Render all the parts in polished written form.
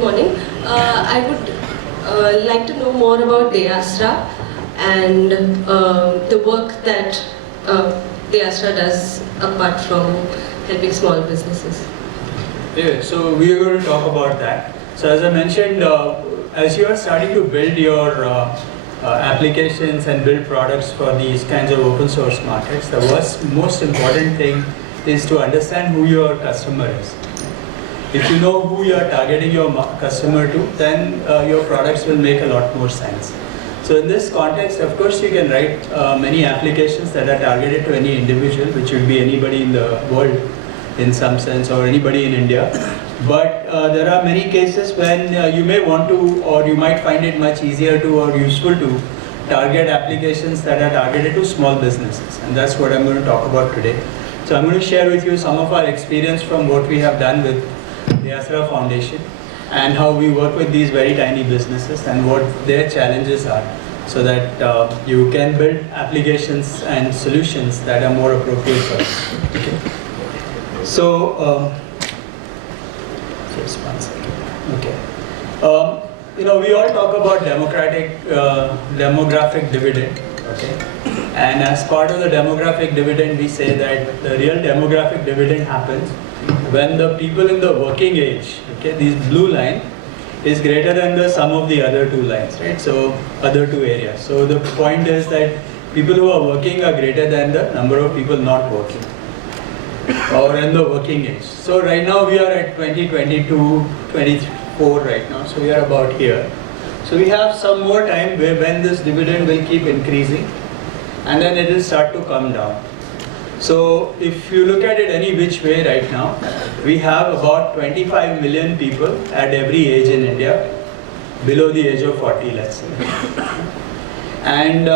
Morning. I would like to know more about Deyasra and the work that Deyasra does apart from helping small businesses. Yeah, so we are going to talk about that. So as I mentioned, as you are starting to build your applications and build products for these kinds of open source markets, the most important thing is to understand who your customer is. If you know who you are targeting your customer to, then your products will make a lot more sense. So in this context, of course, you can write many applications that are targeted to any individual, which would be anybody in the world in some sense, or anybody in India. But there are many cases when you may want to, or you might find it much easier to or useful to target applications that are targeted to small businesses. And that's what I'm going to talk about today. So I'm going to share with you some of our experience from what we have done with Deyasra Foundation and how we work with these very tiny businesses and what their challenges are, so that you can build applications and solutions that are more appropriate for us. Okay. So, just one second. Okay. We all talk about demographic dividend. Okay. And as part of the demographic dividend, we say that the real demographic dividend happens when the people in the working age, okay, this blue line is greater than the sum of the other two lines, right? So other two areas. So the point is that people who are working are greater than the number of people not working or in the working age. So right now we are at 22, 24 right now. So we are about here. So we have some more time when this dividend will keep increasing and then it will start to come down. So if you look at it any which way right now, we have about 25 million people at every age in India, below the age of 40, let's say. And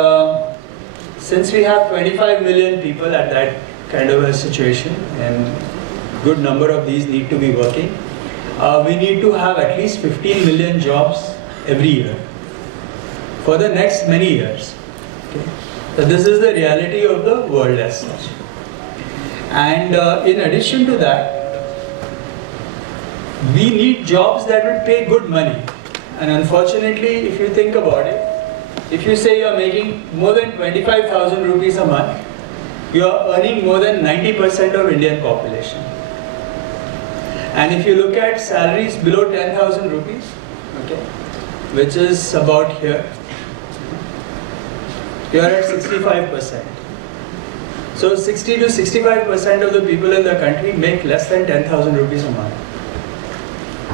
since we have 25 million people at that kind of a situation, and good number of these need to be working, we need to have at least 15 million jobs every year for the next many years. Okay? So this is the reality of the world as such. And in addition to that, we need jobs that will pay good money. And unfortunately, if you think about it, if you say you are making more than 25,000 rupees a month, you are earning more than 90% of Indian population. And if you look at salaries below 10,000 rupees, okay, which is about here, you are at 65%. So 60 to 65% of the people in the country make less than 10,000 rupees a month.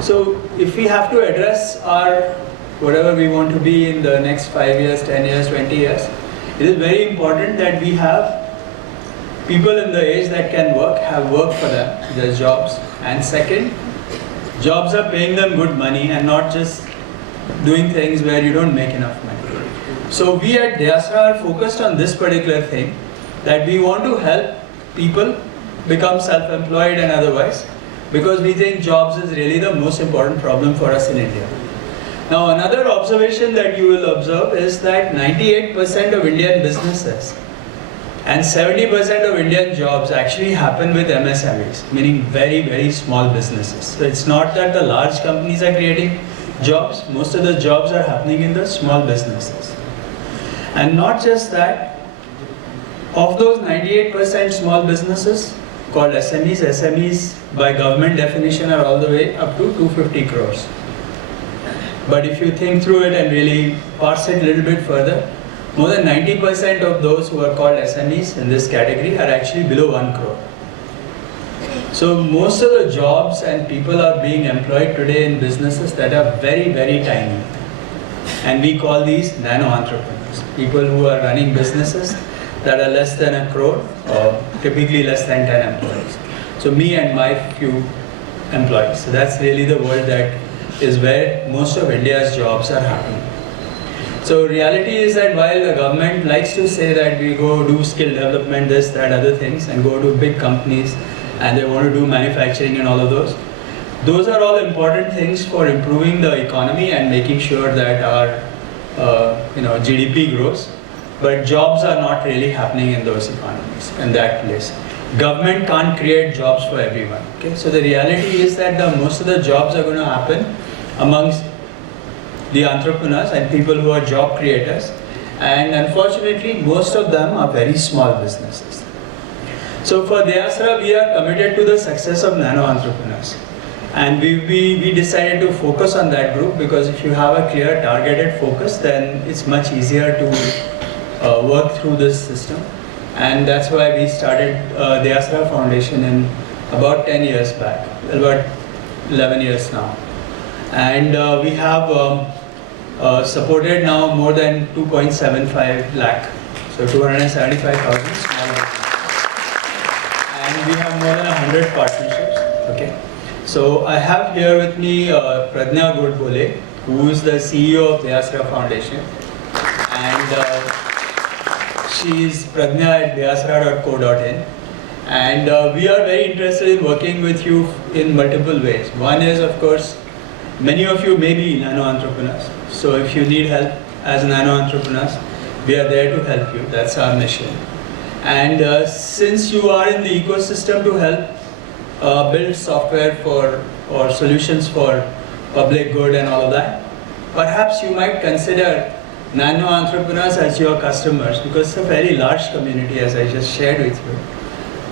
So if we have to address our whatever we want to be in the next 5 years, 10 years, 20 years, it is very important that we have people in the age that can work, have work for them, their jobs. And second, jobs are paying them good money and not just doing things where you don't make enough money. So we at Deyasra are focused on this particular thing, that we want to help people become self-employed and otherwise, because we think jobs is really the most important problem for us in India. Now another observation that you will observe is that 98% of Indian businesses and 70% of Indian jobs actually happen with MSMEs, meaning very, very small businesses. So it's not that the large companies are creating jobs, most of the jobs are happening in the small businesses. And not just that, of those 98% small businesses called SMEs, SMEs by government definition are all the way up to 250 crores. But if you think through it and really parse it a little bit further, more than 90% of those who are called SMEs in this category are actually below 1 crore. So most of the jobs and people are being employed today in businesses that are very, very tiny. And we call these nano-entrepreneurs, people who are running businesses that are less than 1 crore or typically less than 10 employees. So me and my few employees. So that's really the world that is where most of India's jobs are happening. So reality is that while the government likes to say that we go do skill development, this, that, other things, and go to big companies and they want to do manufacturing and all of those are all important things for improving the economy and making sure that our GDP grows. But jobs are not really happening in those economies, in that place. Government can't create jobs for everyone. Okay? So the reality is that most of the jobs are going to happen amongst the entrepreneurs and people who are job creators. And unfortunately, most of them are very small businesses. So for Deyasra, we are committed to the success of nano entrepreneurs. And we decided to focus on that group, because if you have a clear targeted focus, then it's much easier to work through this system. And that's why we started Deyasra Foundation in about 10 years back, about 11 years now. And we have supported now more than 2.75 lakh, so 275,000 small businesses. And we have more than 100 partnerships. Okay. So I have here with me Pradnya Godbole, who is the CEO of Deyasra Foundation. And she is Pradnya at deyasra.co.in. And we are very interested in working with you in multiple ways. One is, of course, many of you may be nano entrepreneurs. So if you need help as nano entrepreneurs, we are there to help you. That's our mission. And since you are in the ecosystem to help build software for or solutions for public good and all of that, perhaps you might consider nano entrepreneurs as your customers, because it's a very large community, as I just shared with you.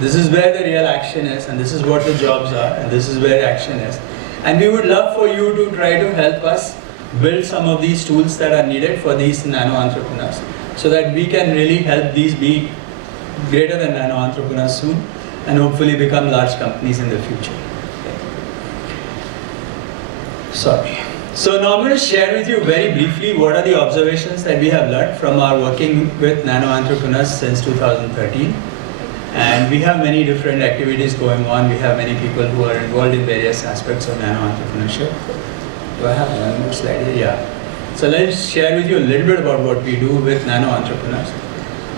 This is where the real action is, and this is what the jobs are, and this is where action is. And we would love for you to try to help us build some of these tools that are needed for these nano entrepreneurs, so that we can really help these be greater than nano entrepreneurs soon, and hopefully become large companies in the future. Sorry. So now I'm going to share with you very briefly what are the observations that we have learned from our working with nano entrepreneurs since 2013. And we have many different activities going on. We have many people who are involved in various aspects of nano entrepreneurship. Do I have one more slide here? Yeah. So let's share with you a little bit about what we do with nano entrepreneurs.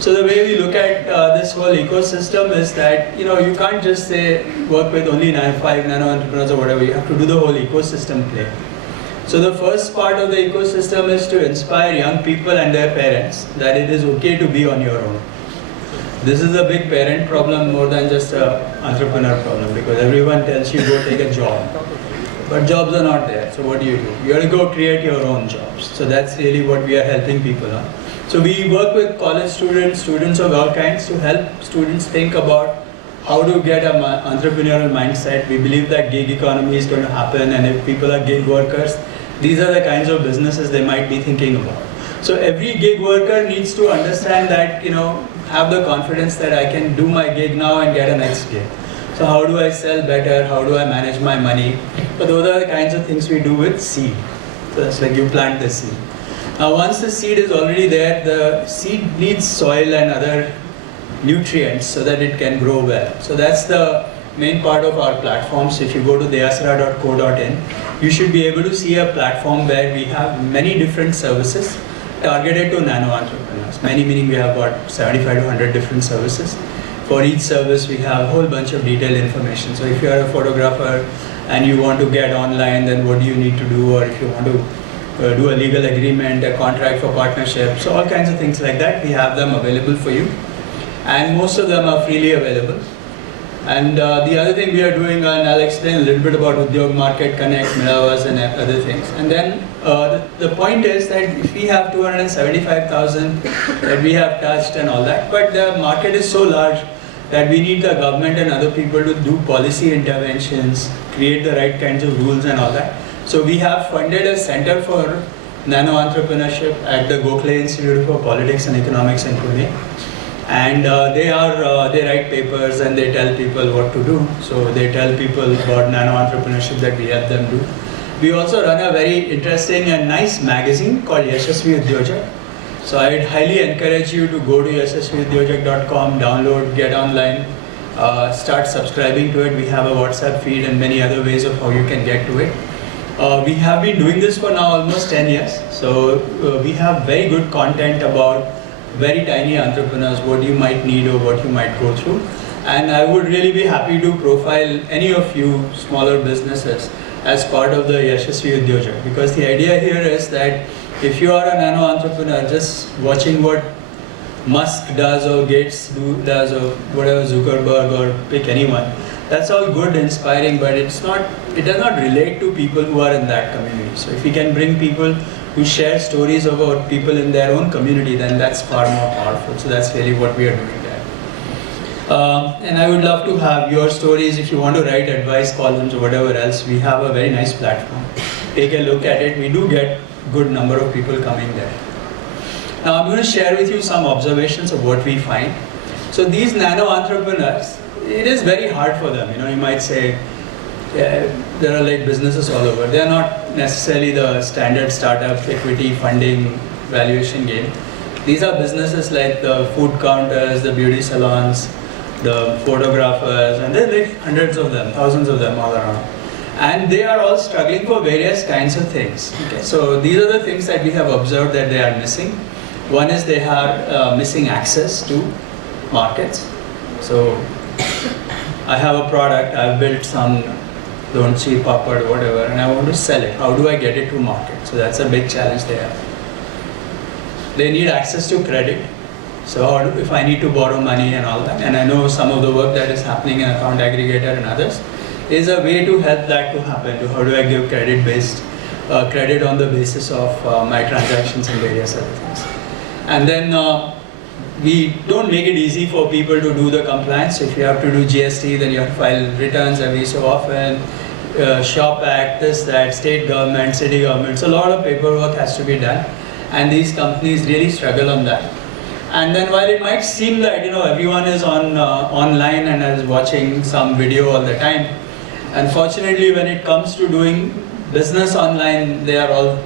So the way we look at this whole ecosystem is that, you can't just say work with only 5 nano entrepreneurs or whatever. You have to do the whole ecosystem play. So the first part of the ecosystem is to inspire young people and their parents that it is okay to be on your own. This is a big parent problem more than just an entrepreneur problem, because everyone tells you go take a job. But jobs are not there, so what do? You have to go create your own jobs. So that's really what we are helping people on. So we work with college students of all kinds, to help students think about how to get an entrepreneurial mindset. We believe that gig economy is going to happen, and if people are gig workers, these are the kinds of businesses they might be thinking about. So every gig worker needs to understand that, have the confidence that I can do my gig now and get a next gig. So how do I sell better? How do I manage my money? So those are the kinds of things we do with seed. So that's like you plant the seed. Now once the seed is already there, the seed needs soil and other nutrients so that it can grow well. So that's the main part of our platforms. If you go to deyasra.co.in, you should be able to see a platform where we have many different services targeted to nano entrepreneurs. Many meaning we have about 75 to 100 different services. For each service, we have a whole bunch of detailed information. So if you are a photographer and you want to get online, then what do you need to do? Or if you want to do a legal agreement, a contract for partnership, so all kinds of things like that, we have them available for you. And most of them are freely available. And the other thing we are doing, and I'll explain a little bit about Udyog Market Connect, Miravas and other things. And then the point is that if we have 275,000 that we have touched and all that, but the market is so large that we need the government and other people to do policy interventions, create the right kinds of rules and all that. So we have funded a center for nano entrepreneurship at the Gokhale Institute for Politics and Economics in Pune. And they write papers and they tell people what to do. So they tell people about nano entrepreneurship that we help them do. We also run a very interesting and nice magazine called Yashasvi Udyojak. So I'd highly encourage you to go to yashasviudyojak.com, download, get online, start subscribing to it. We have a WhatsApp feed and many other ways of how you can get to it. We have been doing this for now almost 10 years. So we have very good content about very tiny entrepreneurs, what you might need or what you might go through. And I would really be happy to profile any of you smaller businesses as part of the Yashasvi Udyojak, because the idea here is that if you are a nano entrepreneur, just watching what Musk does or Gates does or whatever, Zuckerberg, or pick anyone, That's all good, inspiring, but it does not relate to people who are in that community. So if we can bring people who share stories about people in their own community, then that's far more powerful. So that's really what we are doing there. And I would love to have your stories. If you want to write advice columns or whatever else, we have a very nice platform. Take a look at it. We do get good number of people coming there. Now I'm going to share with you some observations of what we find. So these nano entrepreneurs, it is very hard for them. You might say, yeah, there are like businesses all over. They are not necessarily the standard startup equity funding valuation game. These are businesses like the food counters, the beauty salons, the photographers, and there are like hundreds of them, thousands of them all around. And they are all struggling for various kinds of things. Okay, so these are the things that we have observed that they are missing. One is they are missing access to markets. So I have a product, I've built some donchi, papad, whatever, and I want to sell it. How do I get it to market? So that's a big challenge they have. They need access to credit. So if I need to borrow money and all that, and I know some of the work that is happening in Account Aggregator and others, is a way to help that to happen. To how do I give credit on the basis of my transactions and various other things. And then we don't make it easy for people to do the compliance. So if you have to do GST, then you have to file returns every so often, Shop Act, this, that, state government, city governments, a lot of paperwork has to be done. And these companies really struggle on that. And then while it might seem that everyone is on online and is watching some video all the time, unfortunately when it comes to doing business online, they are all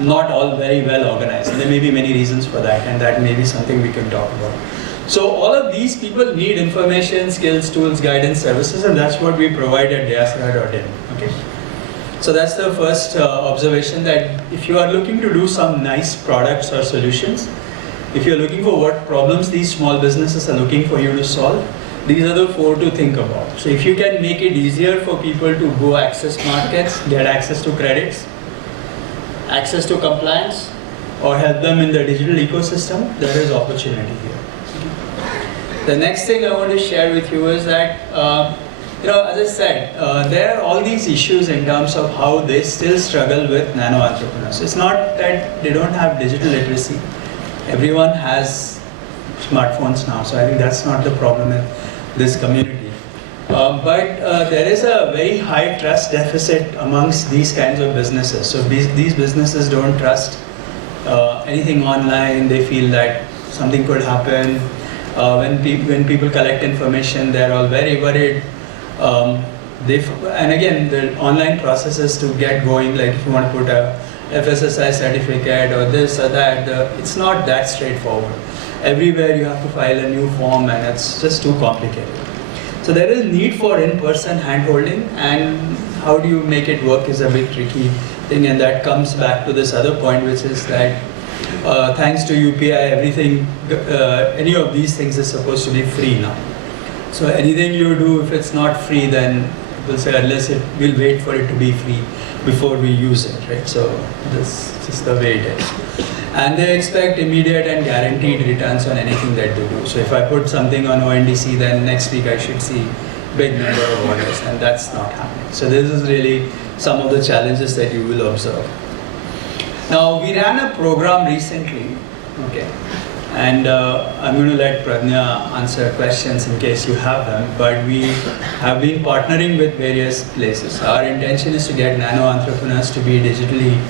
not all very well organized. And there may be many reasons for that, and that may be something we can talk about. So all of these people need information, skills, tools, guidance, services, and that's what we provide at Deyasra.in. Okay. So that's the first observation, that if you are looking to do some nice products or solutions, if you're looking for what problems these small businesses are looking for you to solve, these are the 4 to think about. So if you can make it easier for people to go access markets, get access to credits, access to compliance, or help them in the digital ecosystem, there is opportunity here. The next thing I want to share with you is that, as I said, there are all these issues in terms of how they still struggle with nano entrepreneurs. It's not that they don't have digital literacy. Everyone has smartphones now, so I think that's not the problem in this community. But there is a very high trust deficit amongst these kinds of businesses. So these businesses don't trust anything online. They feel that something could happen. When people collect information, they're all very worried. And again, the online processes to get going, like if you want to put a FSSI certificate or this or that, it's not that straightforward. Everywhere you have to file a new form, and it's just too complicated. So there is need for in-person hand-holding, and how do you make it work is a bit tricky thing, and that comes back to this other point, which is that thanks to UPI, everything, any of these things is supposed to be free now. So anything you do, if it's not free, then we'll say we'll wait for it to be free before we use it, right? So this is the way it is. And they expect immediate and guaranteed returns on anything that they do. So if I put something on ONDC, then next week I should see big number of orders, and that's not happening. So this is really some of the challenges that you will observe. Now we ran a program recently, okay, and I'm going to let Pradnya answer questions in case you have them, but we have been partnering with various places. Our intention is to get nano entrepreneurs to be digitally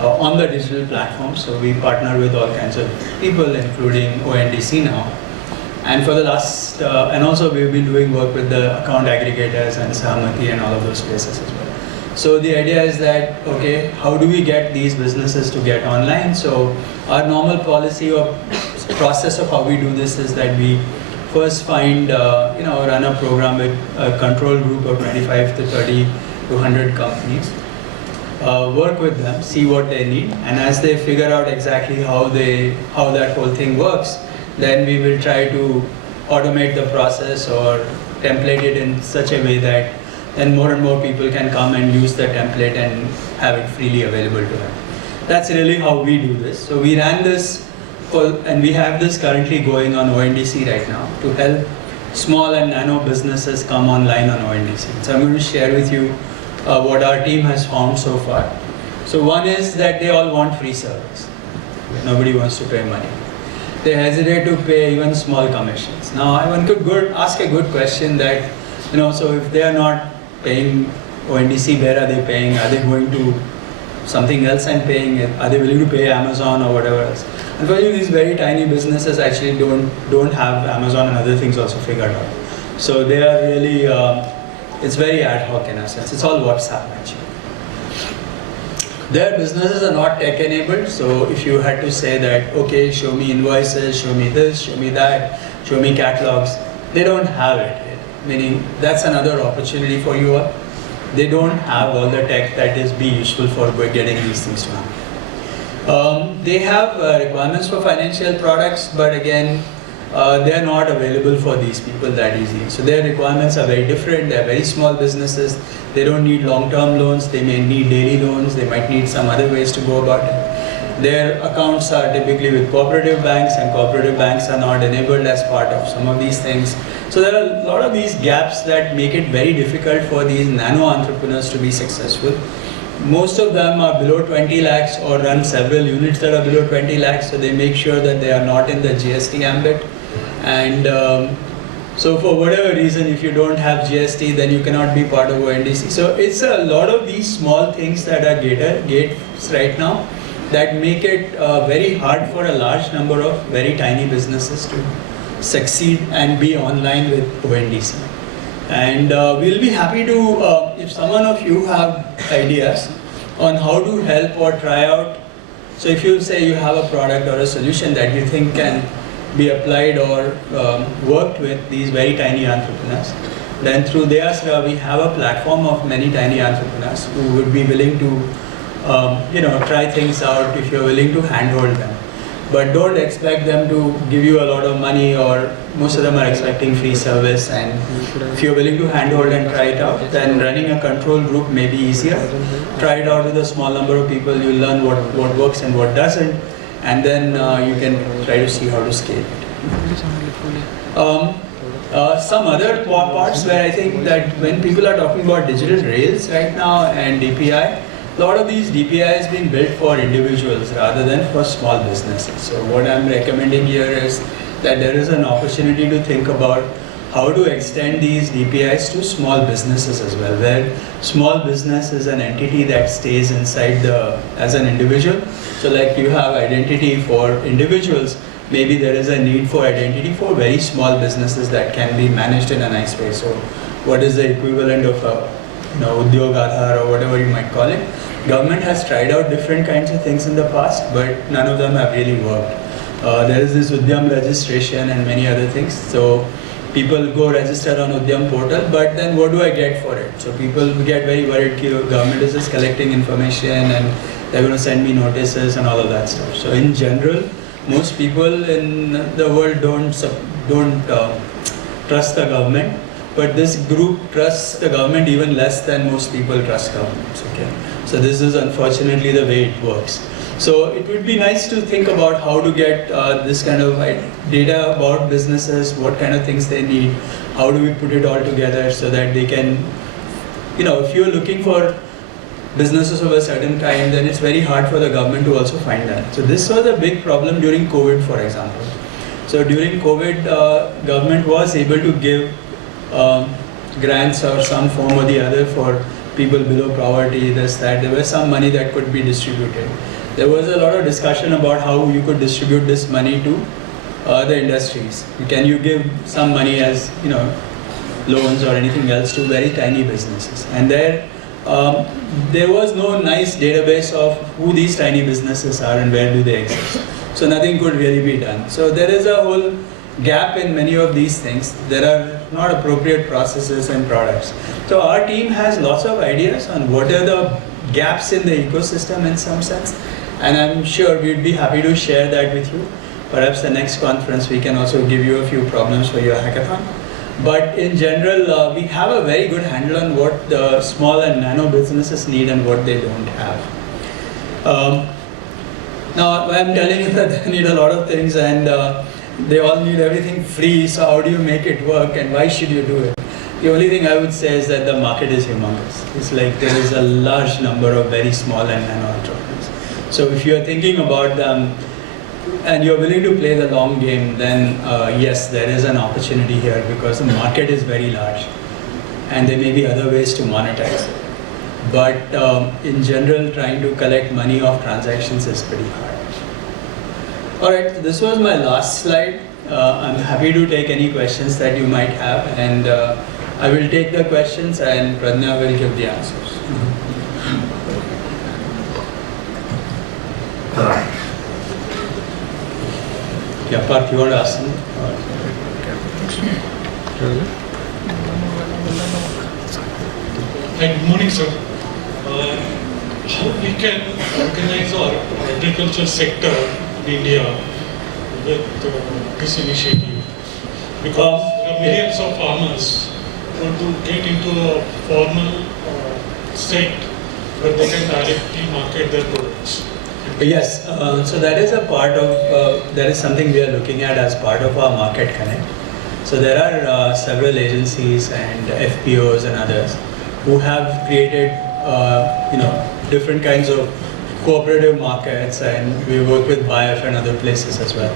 on the digital platform. So we partner with all kinds of people, including ONDC now. And for the last, and also we've been doing work with the account aggregators and Sahamati and all of those places as well. So the idea is that, okay, how do we get these businesses to get online? So our normal policy or process of how we do this is that we first find, run a program with a control group of 25 to 30 to 100 companies. Work with them, see what they need, and as they figure out exactly how that whole thing works, then we will try to automate the process or template it in such a way that then more and more people can come and use the template and have it freely available to them. That's really how we do this. So we ran this, and we have this currently going on ONDC right now to help small and nano businesses come online on ONDC. So I'm going to share with you what our team has found so far. So one is that they all want free service. Nobody wants to pay money. They hesitate to pay even small commissions. Now one could ask a good question that, so if they are not paying ONDC, where are they paying? Are they going to something else and paying it? Are they willing to pay Amazon or whatever else? Unfortunately, these very tiny businesses actually don't have Amazon and other things also figured out. So they are really, it's very ad hoc in a sense. It's all WhatsApp actually. Their businesses are not tech enabled, so if you had to say that, okay, show me invoices, show me this, show me that, show me catalogs, they don't have it yet. Meaning that's another opportunity for you all. They don't have all the tech that is be useful for getting these things to happen. They have requirements for financial products, but again, they are not available for these people that easily. So their requirements are very different. They are very small businesses. They don't need long-term loans. They may need daily loans. They might need some other ways to go about it. Their accounts are typically with cooperative banks, and cooperative banks are not enabled as part of some of these things. So there are a lot of these gaps that make it very difficult for these nano entrepreneurs to be successful. Most of them are below 20 lakhs or run several units that are below 20 lakhs, so they make sure that they are not in the GST ambit. And so for whatever reason, if you don't have GST, then you cannot be part of ONDC. So it's a lot of these small things that are gates right now that make it very hard for a large number of very tiny businesses to succeed and be online with ONDC. And we'll be happy to, if someone of you have ideas on how to help or try out. So if you say you have a product or a solution that you think can be applied or worked with these very tiny entrepreneurs, then through Deyasra we have a platform of many tiny entrepreneurs who would be willing to try things out if you're willing to handhold them. But don't expect them to give you a lot of money, or most of them are expecting free service, and if you're willing to handhold and try it out, then running a control group may be easier. Try it out with a small number of people, you learn what works and what doesn't, and then you can try to see how to scale it. Some other parts where I think that when people are talking about digital rails right now and DPI, a lot of these DPI is being built for individuals rather than for small businesses. So what I'm recommending here is that there is an opportunity to think about how to extend these DPIs to small businesses as well, where small business is an entity that stays inside as an individual. So like you have identity for individuals, maybe there is a need for identity for very small businesses that can be managed in a nice way. So what is the equivalent of a Udyog Aadhar or whatever you might call it? Government has tried out different kinds of things in the past, but none of them have really worked. There is this Udyam registration and many other things. So people go register on Udyam portal, but then what do I get for it? So people get very worried that government is just collecting information and they're going to send me notices and all of that stuff. So in general, most people in the world don't trust the government, but this group trusts the government even less than most people trust governments. Okay, so this is unfortunately the way it works. So it would be nice to think about how to get this kind of data about businesses, what kind of things they need, how do we put it all together so that they can, if you're looking for businesses of a certain kind, then it's very hard for the government to also find that. So this was a big problem during COVID, for example. So during COVID, government was able to give grants or some form or the other for people below poverty, this, that. There was some money that could be distributed. There was a lot of discussion about how you could distribute this money to the industries. Can you give some money as loans or anything else to very tiny businesses? And there was no nice database of who these tiny businesses are and where do they exist. So nothing could really be done. So there is a whole gap in many of these things. There are not appropriate processes and products. So our team has lots of ideas on what are the gaps in the ecosystem in some sense. And I'm sure we'd be happy to share that with you. Perhaps the next conference we can also give you a few problems for your hackathon. But in general, we have a very good handle on what the small and nano businesses need and what they don't have. Now I'm telling you that they need a lot of things, and they all need everything free, so how do you make it work and why should you do it? The only thing I would say is that the market is humongous. It's like there is a large number of very small and nano entrepreneurs. So if you're thinking about them and you're willing to play the long game, then yes, there is an opportunity here because the market is very large and there may be other ways to monetize it. But in general, trying to collect money off transactions is pretty hard. Alright, so this was my last slide. I'm happy to take any questions that you might have, and I will take the questions and Pradnya will give the answers. Yeah, Parth, you want to ask something? Good morning, sir. How we can organize our agriculture sector in India with this initiative? Because there are millions of farmers who want to get into a formal state where they can directly market their products. Yes, so that is a part of, that is something we are looking at as part of our Market Connect. So there are several agencies and FPOs and others who have created, different kinds of cooperative markets, and we work with BIF and other places as well.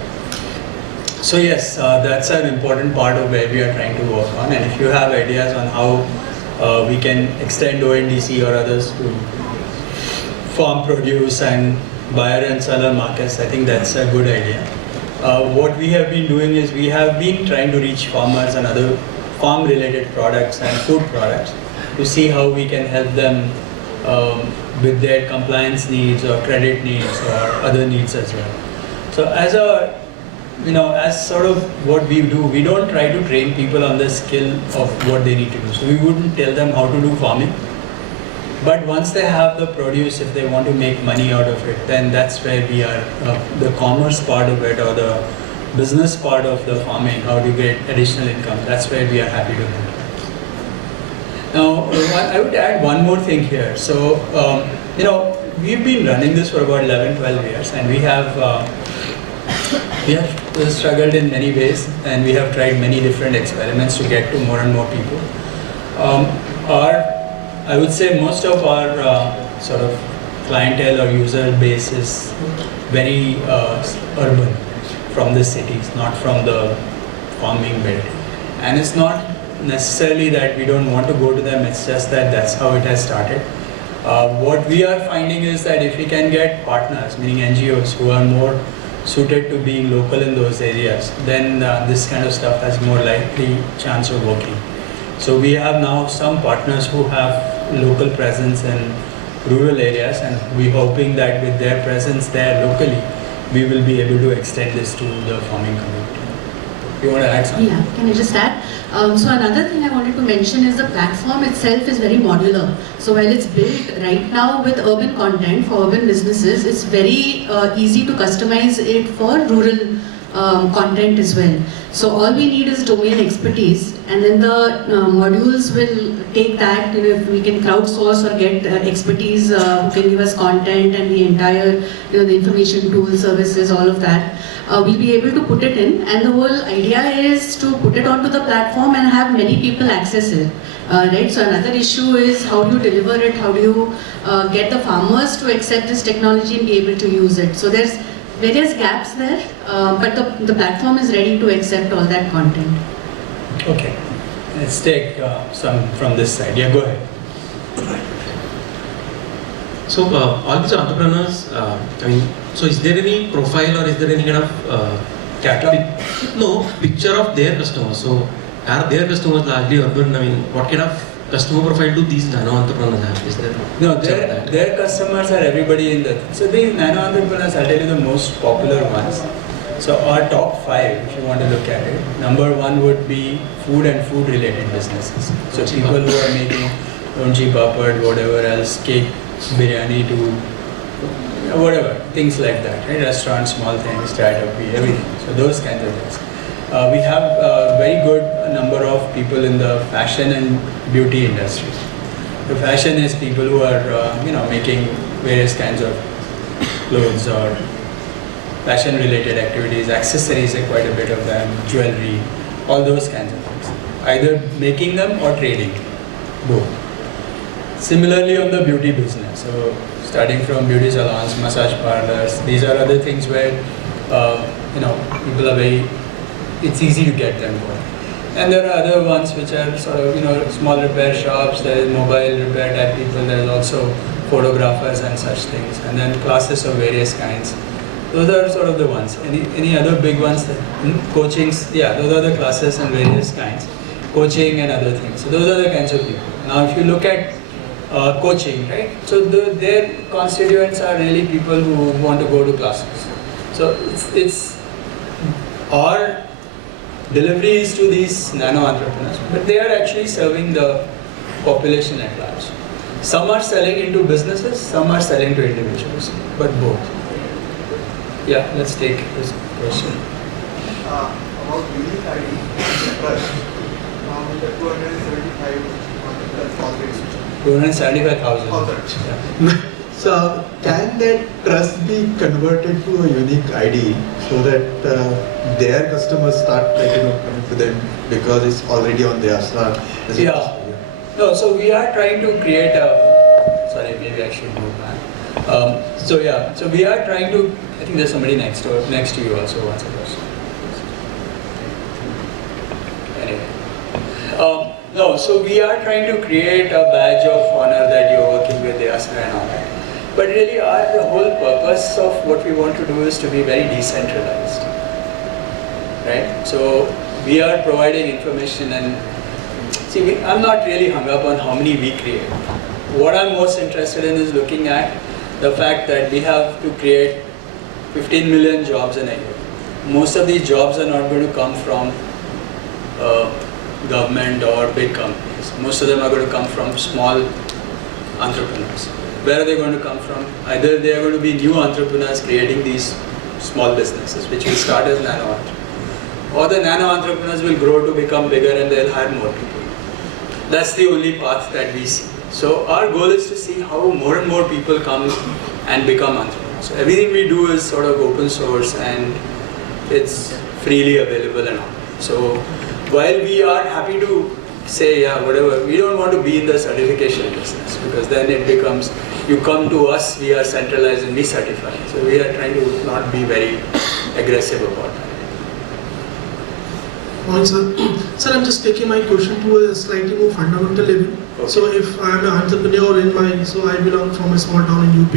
So yes, that's an important part of where we are trying to work on, and if you have ideas on how we can extend ONDC or others to farm produce and buyer and seller markets, I think that's a good idea. What we have been doing is we have been trying to reach farmers and other farm related products and food products to see how we can help them with their compliance needs or credit needs or other needs as well. So as a, as sort of what we do, we don't try to train people on the skill of what they need to do. So we wouldn't tell them how to do farming. But once they have the produce, if they want to make money out of it, then that's where we are, the commerce part of it or the business part of the farming, how to get additional income, that's where we are happy to help. Now, I would add one more thing here. So, we've been running this for about 11, 12 years, and we have struggled in many ways, and we have tried many different experiments to get to more and more people. I would say most of our sort of clientele or user base is very urban, from the cities, not from the farming belt. And it's not necessarily that we don't want to go to them, it's just that that's how it has started. What we are finding is that if we can get partners, meaning NGOs who are more suited to being local in those areas, then this kind of stuff has more likely chance of working. So we have now some partners who have local presence in rural areas, and we're hoping that with their presence there locally, we will be able to extend this to the farming community. You want to add something? Yeah, can I just add? So another thing I wanted to mention is the platform itself is very modular. So while it's built right now with urban content for urban businesses, it's very easy to customize it for rural content as well. So all we need is domain expertise, and then the modules will take that, if we can crowdsource or get expertise who can give us content and the entire, the information tool services, all of that, we'll be able to put it in, and the whole idea is to put it onto the platform and have many people access it. Right? So another issue is how do you deliver it, how do you get the farmers to accept this technology and be able to use it. So there's various gaps there, but the platform is ready to accept all that content. Okay, let's take some from this side. Yeah, go ahead. So all these entrepreneurs, so is there any profile or is there any kind of picture of their customers? So are their customers largely urban? What kind of customer profile do these nano entrepreneurs have? Is there their customers are everybody in the. So these nano entrepreneurs, I'll tell you the most popular ones. So our top 5, if you want to look at it, number 1 would be food and food related businesses. So people who are making lonji, papad, whatever else, cake, biryani to whatever, things like that, right? Restaurants, small things, chai tappi, everything. So those kinds of things. We have a very good number of people in the fashion and beauty industry. The fashion is people who are, making various kinds of clothes or fashion related activities, accessories, quite a bit of them, jewelry, all those kinds of things. Either making them or trading, both. Similarly on the beauty business, so starting from beauty salons, massage parlors, these are other things where people are it's easy to get them going. And there are other ones which are sort of small repair shops, there is mobile repair type people, there is also photographers and such things, and then classes of various kinds. Those are sort of the ones. Any other big ones? Coachings, yeah, those are the classes and various kinds. Coaching and other things. So those are the kinds of people. Now if you look at coaching, right? So their constituents are really people who want to go to classes. So it's our delivery is to these nano entrepreneurs, but they are actually serving the population at large. Some are selling into businesses, some are selling to individuals, but both. Yeah, let's take this question. About unique ID, trust, the 275 already. 275,000. Yeah. So can that trust be converted to a unique ID so that their customers start coming to them because it's already on their Asra? Yeah. No, so we are trying to create a. Sorry, maybe I should move back. So we are trying to. I think there's somebody next to you also wants a question. Anyway, no, so we are trying to create a badge of honor that you're working with the Asra and all that. But really, the whole purpose of what we want to do is to be very decentralized, right? So we are providing information, and see, I'm not really hung up on how many we create. What I'm most interested in is looking at the fact that we have to create 15 million jobs in a year. Most of these jobs are not going to come from government or big companies. Most of them are going to come from small entrepreneurs. Where are they going to come from? Either they are going to be new entrepreneurs creating these small businesses, which will start as nano entrepreneurs, or the nano entrepreneurs will grow to become bigger and they'll hire more people. That's the only path that we see. So our goal is to see how more and more people come and become entrepreneurs. So everything we do is sort of open source and it's freely available and all. So while we are happy to say, yeah, whatever, we don't want to be in the certification business, because then it becomes, you come to us, we are centralized and we certify. So we are trying to not be very aggressive about that. Morning, sir. Sir, I'm just taking my question to a slightly more fundamental level. Okay. So if I'm an entrepreneur I belong from a small town in UP,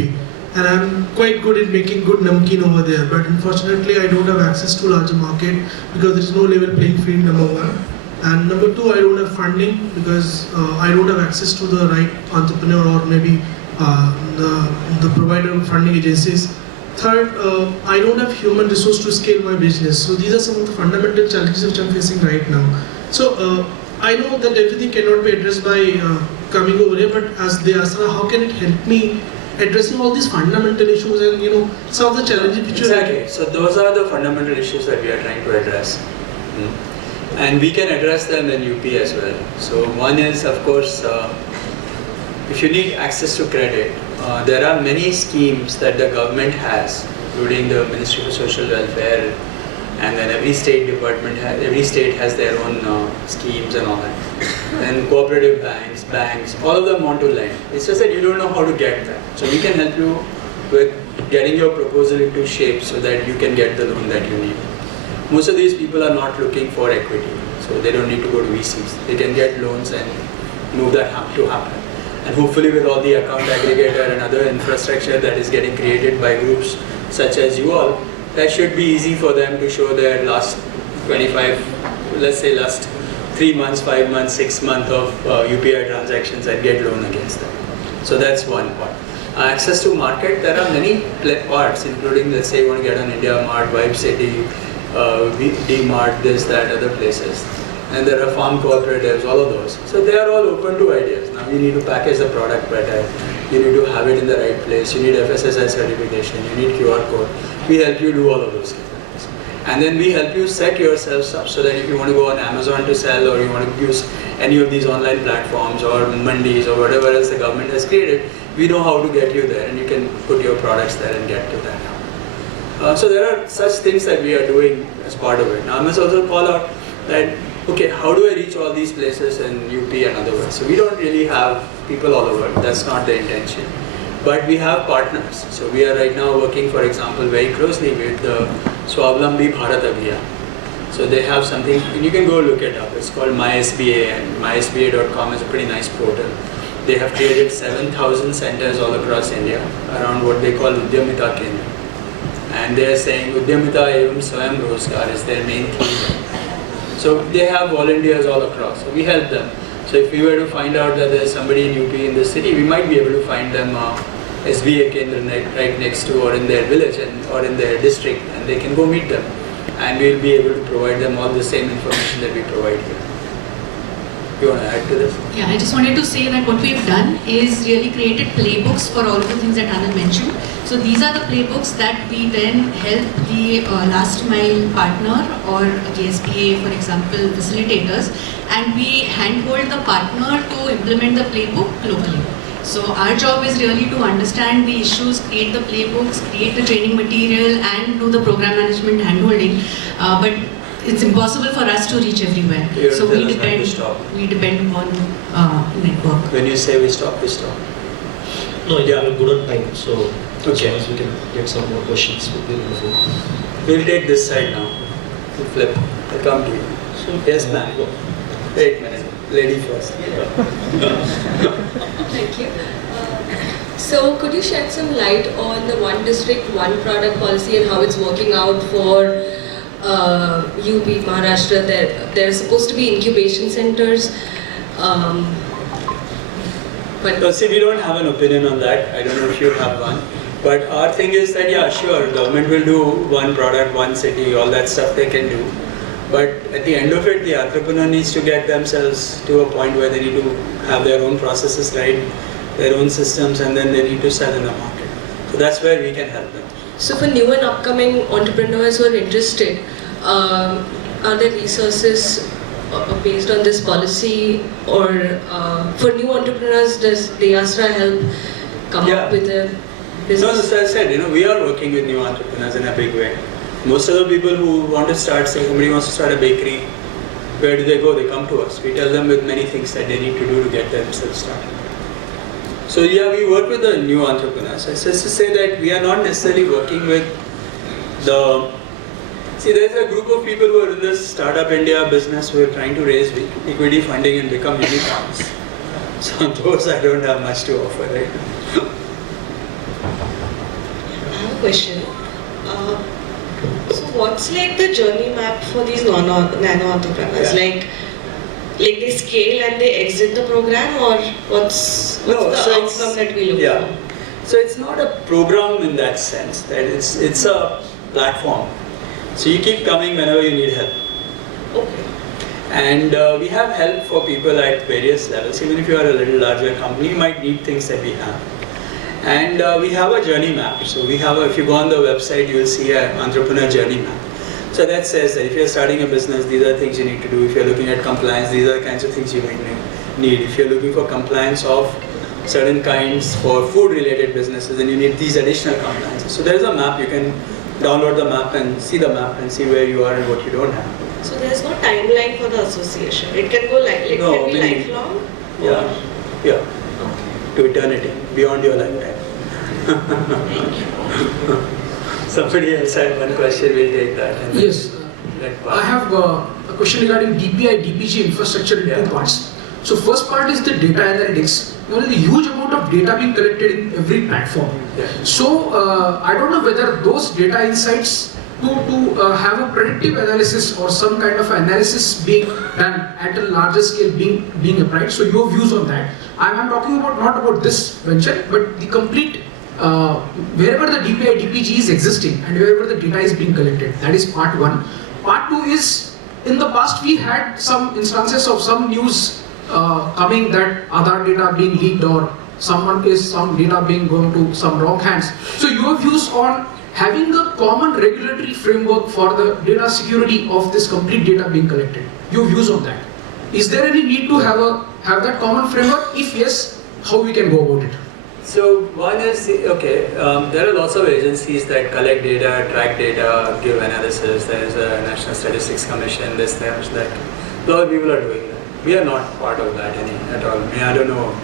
and I'm quite good in making good namkeen over there, but unfortunately I don't have access to larger market because there is no level playing field, number one. And number two, I don't have funding because I don't have access to the right entrepreneur or maybe the provider of funding agencies. Third, I don't have human resource to scale my business. So these are some of the fundamental challenges which I'm facing right now. So I know that everything cannot be addressed by coming over here, but as the Asra, how can it help me addressing all these fundamental issues and some of the challenges which Exactly. So those are the fundamental issues that we are trying to address. And we can address them in UP as well. So one is, of course, if you need access to credit, there are many schemes that the government has, including the Ministry for Social Welfare, and then every state has their own schemes and all that. And cooperative banks, all of them want to lend. It's just that you don't know how to get that. So we can help you with getting your proposal into shape so that you can get the loan that you need. Most of these people are not looking for equity, so they don't need to go to VCs. They can get loans and move that to happen. And hopefully with all the account aggregator and other infrastructure that is getting created by groups such as you all, that should be easy for them to show their last 25, let's say last 3 months, 5 months, 6 months of UPI transactions and get loan against them. So that's one part. Access to market, there are many parts, including, let's say you want to get on India Mart, Vibe City, D-Mart, this, that, other places. And there are farm cooperatives, all of those. So they are all open to ideas. Now you need to package the product better. You need to have it in the right place. You need FSSAI certification. You need QR code. We help you do all of those things. And then we help you set yourselves up so that if you want to go on Amazon to sell, or you want to use any of these online platforms or mandis or whatever else the government has created, we know how to get you there and you can put your products there and get to that. So there are such things that we are doing as part of it. Now I must also call out that, okay, how do I reach all these places in UP and otherwise? So we don't really have people all over, that's not the intention. But we have partners. So we are right now working, for example, very closely with the Swavlambi Bharat Abhiyan. So they have something, and you can go look it up. It's called MySBA, and mysba.com is a pretty nice portal. They have created 7,000 centers all across India around what they call Udyamita Kendra. And they are saying Udyamita Evam Swayam Rozgar is their main theme. So they have volunteers all across. So we help them. So if we were to find out that there is somebody in UP in the city, we might be able to find them SBA Kendra right next to, or in their village or in their district, and they can go meet them. And we will be able to provide them all the same information that we provide here. You want to add to this? Yeah, I just wanted to say that what we've done is really created playbooks for all of the things that Anand mentioned. So these are the playbooks that we then help the last mile partner or the SBA, for example, facilitators, and we handhold the partner to implement the playbook locally. So our job is really to understand the issues, create the playbooks, create the training material, and do the program management handholding. But it's impossible for us to reach everywhere. So we depend upon network. When you say we stop, we stop. No, yeah, we're good on time, so Okay. as long as we can get some more questions, we'll be wonderful. We'll take this side now. We'll flip. I'll come to you. So, Yes, ma'am. Wait a minute. Lady first. Thank you. So could you shed some light on the one district, one product policy and how it's working out for UP, Maharashtra? There are supposed to be incubation centers. But See, we don't have an opinion on that. I don't know if you have one. But our thing is that, yeah, sure, government will do one product, one city, all that stuff they can do. But at the end of it, the entrepreneur needs to get themselves to a point where they need to have their own processes right, their own systems, and then they need to sell in the market. So that's where we can help them. so for new and upcoming entrepreneurs who are interested, are there resources based on this policy, or for new entrepreneurs, does DeAstra help come Yeah. up with a So business? as I said, we are working with new entrepreneurs in a big way. Most of the people who want to start, say somebody wants to start a bakery, where do they go? They come to us. We tell them with many things that they need to do to get themselves started. So yeah, we work with the new entrepreneurs. It's just to say that we are not necessarily working with the... See, there's a group of people who are in this Startup India business who are trying to raise equity funding and become unicorns. So those I don't have much to offer right now. I have a question. So what's like the journey map for these nano entrepreneurs? Yeah. Like they scale and they exit the program, or what's No, the so it's- outcome that we look yeah. for? So it's not a program in that sense, that it's a platform. So you keep coming whenever you need help. Okay. And we have help for people at various levels. Even if you are a little larger company, you might need things that we have. And we have a journey map. So we have, if you go on the website, you will see an entrepreneur journey map. So that says that if you're starting a business, these are things you need to do. If you're looking at compliance, these are the kinds of things you might need. If you're looking for compliance of certain kinds for food-related businesses, then you need these additional compliances. So there's a map. You can download the map and see the map and see where you are and what you don't have. So there's no timeline for the association. It can go like it No, can be many- lifelong. Yeah, yeah, to eternity, beyond your lifetime. Somebody else had one question, we'll take that. and then Yes, that part. I have a question regarding DPI, DPG infrastructure in Yeah. two parts. So first part is the data analytics. There is a huge amount of data being collected in every platform. Yeah. So I don't know whether those data insights to have a predictive analysis or some kind of analysis being done at a larger scale being applied. So your views on that. I'm talking about not about this venture, but the complete wherever the DPI, DPG is existing and wherever the data is being collected. That is part one. Part two is, in the past we had some instances of some news coming that Aadhaar data being leaked or some data being going to some wrong hands. So your views on having a common regulatory framework for the data security of this complete data being collected. Your views on that. Is there any need to have that common framework? If yes, how we can go about it? So one is, okay, there are lots of agencies that collect data, track data, give analysis. There is a National Statistics Commission, this, there's that. A lot of people are doing that. We are not part of that at all. I mean, I don't know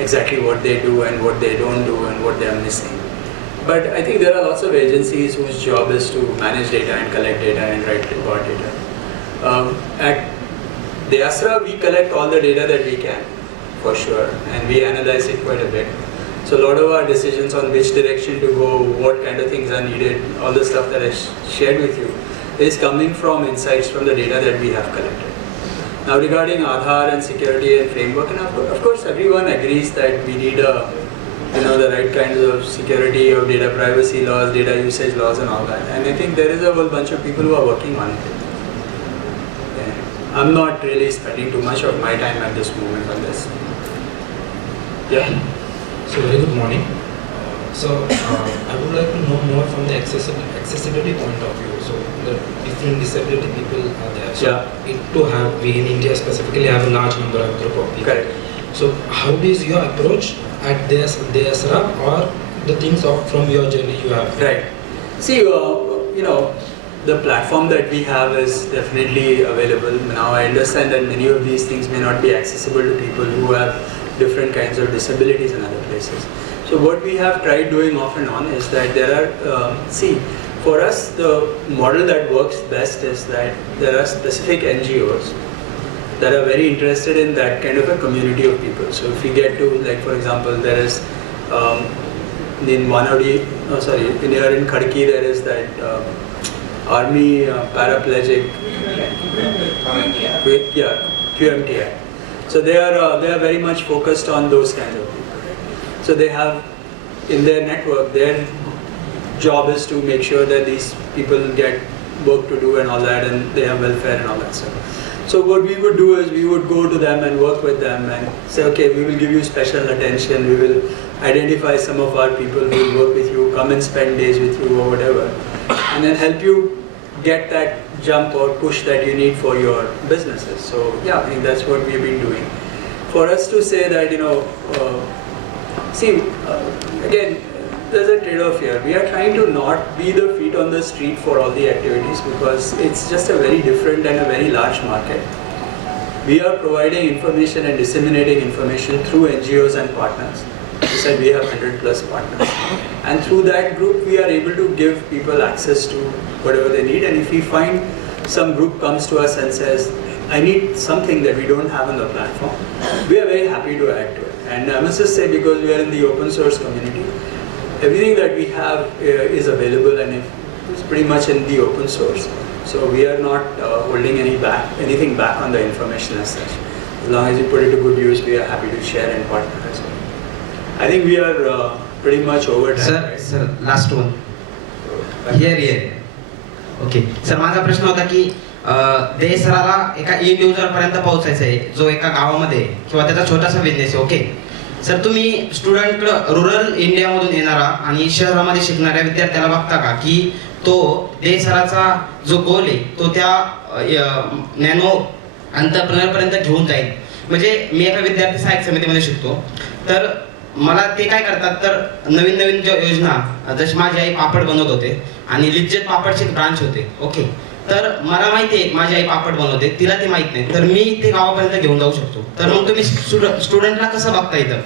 exactly what they do and what they don't do and what they are missing. But I think there are lots of agencies whose job is to manage data and collect data and write report data. At DEASRA, we collect all the data that we can, for sure, and we analyze it quite a bit. So a lot of our decisions on which direction to go, what kind of things are needed, all the stuff that I shared with you, is coming from insights from the data that we have collected. Now regarding Aadhaar and security and framework, and of course everyone agrees that we need the right kinds of security of data privacy laws, data usage laws and all that. And I think there is a whole bunch of people who are working on it. I'm not really spending too much of my time at this moment on this. Yeah. So very good morning. I would like to know more from the accessibility point of view. So the different disability people are there. So we in India specifically have a large number of group of people. Correct. So how is your approach at DEASRA or the things from your journey you have? Right. See, the platform that we have is definitely available. Now I understand that many of these things may not be accessible to people who have different kinds of disabilities in other places. So what we have tried doing off and on is that there are, for us the model that works best is that there are specific NGOs that are very interested in that kind of a community of people. So if we get to, like for example, there is in here in Khadki there is that Army paraplegic, QMTI. So they are very much focused on those kinds of people. So they have in their network, their job is to make sure that these people get work to do and all that, and they have welfare and all that stuff. So what we would do is we would go to them and work with them and say, okay, we will give you special attention, we will identify some of our people who will work with you, come and spend days with you or whatever, and then help you get that jump or push that you need for your businesses. So yeah, I think that's what we've been doing. For us to say that, again, there's a trade-off here. We are trying to not be the feet on the street for all the activities because it's just a very different and a very large market. We are providing information and disseminating information through NGOs and partners. We said we have 100 plus partners. And through that group, we are able to give people access to whatever they need. And if we find some group comes to us and says, I need something that we don't have on the platform, we are very happy to add to it. And I must just say, because we are in the open source community, everything that we have is available and it's pretty much in the open source. So we are not holding anything back on the information as such. As long as you put it to good use, we are happy to share and partner as well. I think we are pretty much over time. Sir, last one. Here. Okay. Sir माझा प्रश्न होता की DEASRAला एका and user पर्यंत पोहोचायचं आहे जो एका गावामध्ये किंवा त्याचा छोटासा बिझनेस आहे. ओके सर, तुम्ही स्टुडंट रुरल इंडियामधून येणारा आणि शहरामध्ये शिकणाऱ्या विद्यार्थ्याला बघता का की तो DEASRAचा जो गोल आहे तो त्या नॅनो एंटरप्रेन्योर घेऊन जाईल. म्हणजे मी एका विद्यार्थी सहाय्यक समितीमध्ये शिकतो, तर मला ते काय करतात तर नवीन ज्या योजना, जशी माझी आई पापड बनवत होते आणि लिज्जत पापडची ब्रांच होते. ओके, तर मला माहिती आहे माझी आई पापड बनवते, तिला ते माहित नाही, तर मी ते गावापर्यंत घेऊन जाऊ शकतो. तर मग तुम्ही स्टुडंटला कसं बघता इथं?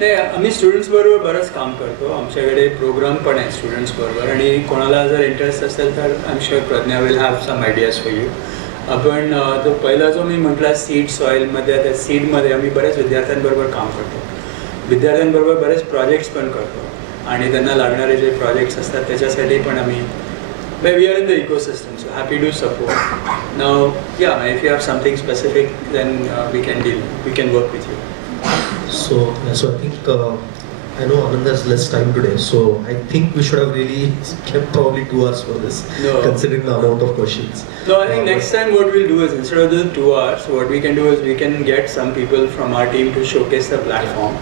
नाही, आम्ही स्टुडंट्स बरोबर बरंच काम करतो. आमच्याकडे प्रोग्राम पण आहे स्टुडंट्स बरोबर, आणि कोणाला जर इंटरेस्ट असेल तर I am sure Pragya will have some ideas for you. आपण तो पहिला जो मी म्हटला सीड सॉईलमध्ये, त्या सीडमध्ये आम्ही बऱ्याच विद्यार्थ्यांबरोबर काम करतो. विद्यार्थ्यांबरोबर बरेच प्रोजेक्ट्स पण करतो आणि त्यांना लागणारे जे प्रोजेक्ट्स असतात त्याच्यासाठी पण आम्ही we are in the ecosystem, so happy to support. Now yeah, if you have something specific then we can work with you. So I think I know Anand has less time today, so I think we should have really kept probably 2 hours for this, considering the amount of questions. No, I think next time what we'll do is, instead of the 2 hours, what we can do is we can get some people from our team to showcase the platform,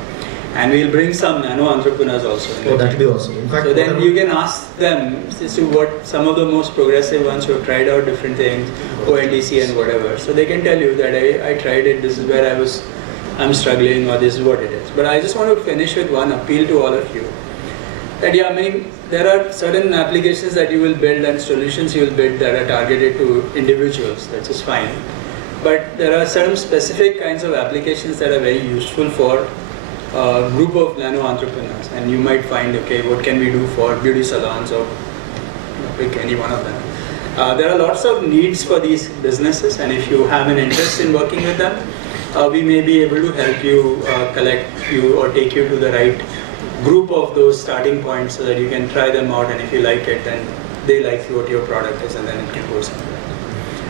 and we'll bring some nano entrepreneurs also. Oh, that will be awesome. In fact, so then you can ask them as to what some of the most progressive ones who have tried out different things, ONDC and whatever. So they can tell you that I tried it. This is where I was I'm struggling or this is what it is. But I just want to finish with one appeal to all of you. That yeah, I mean, there are certain applications that you will build and solutions you will build that are targeted to individuals, that's just fine. But there are certain specific kinds of applications that are very useful for a group of nano entrepreneurs, and you might find, okay, what can we do for beauty salons, or pick any one of them. There are lots of needs for these businesses, and if you have an interest in working with them, we may be able to help you collect you or take you to the right group of those starting points so that you can try them out, and if you like it, then they like what your product is, and then it can go somewhere.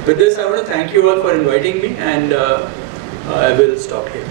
With this, I want to thank you all for inviting me, and I will stop here.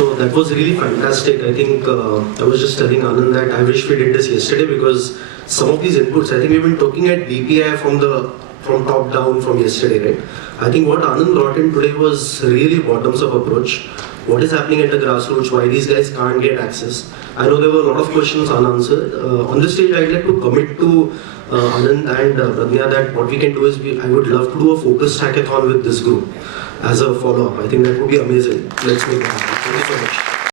So that was really fantastic. I think I was just telling Anand that I wish we did this yesterday, because some of these inputs, I think we've been talking at BPI from top down from yesterday, right? I think what Anand brought in today was really bottoms up approach. What is happening at the grassroots, why these guys can't get access. I know there were a lot of questions unanswered. On this stage, I'd like to commit to Anand and Pradnya that what we can do is I would love to do a focused hackathon with this group as a follow-up. I think that would be amazing. Let's make it happen. Thank you so much.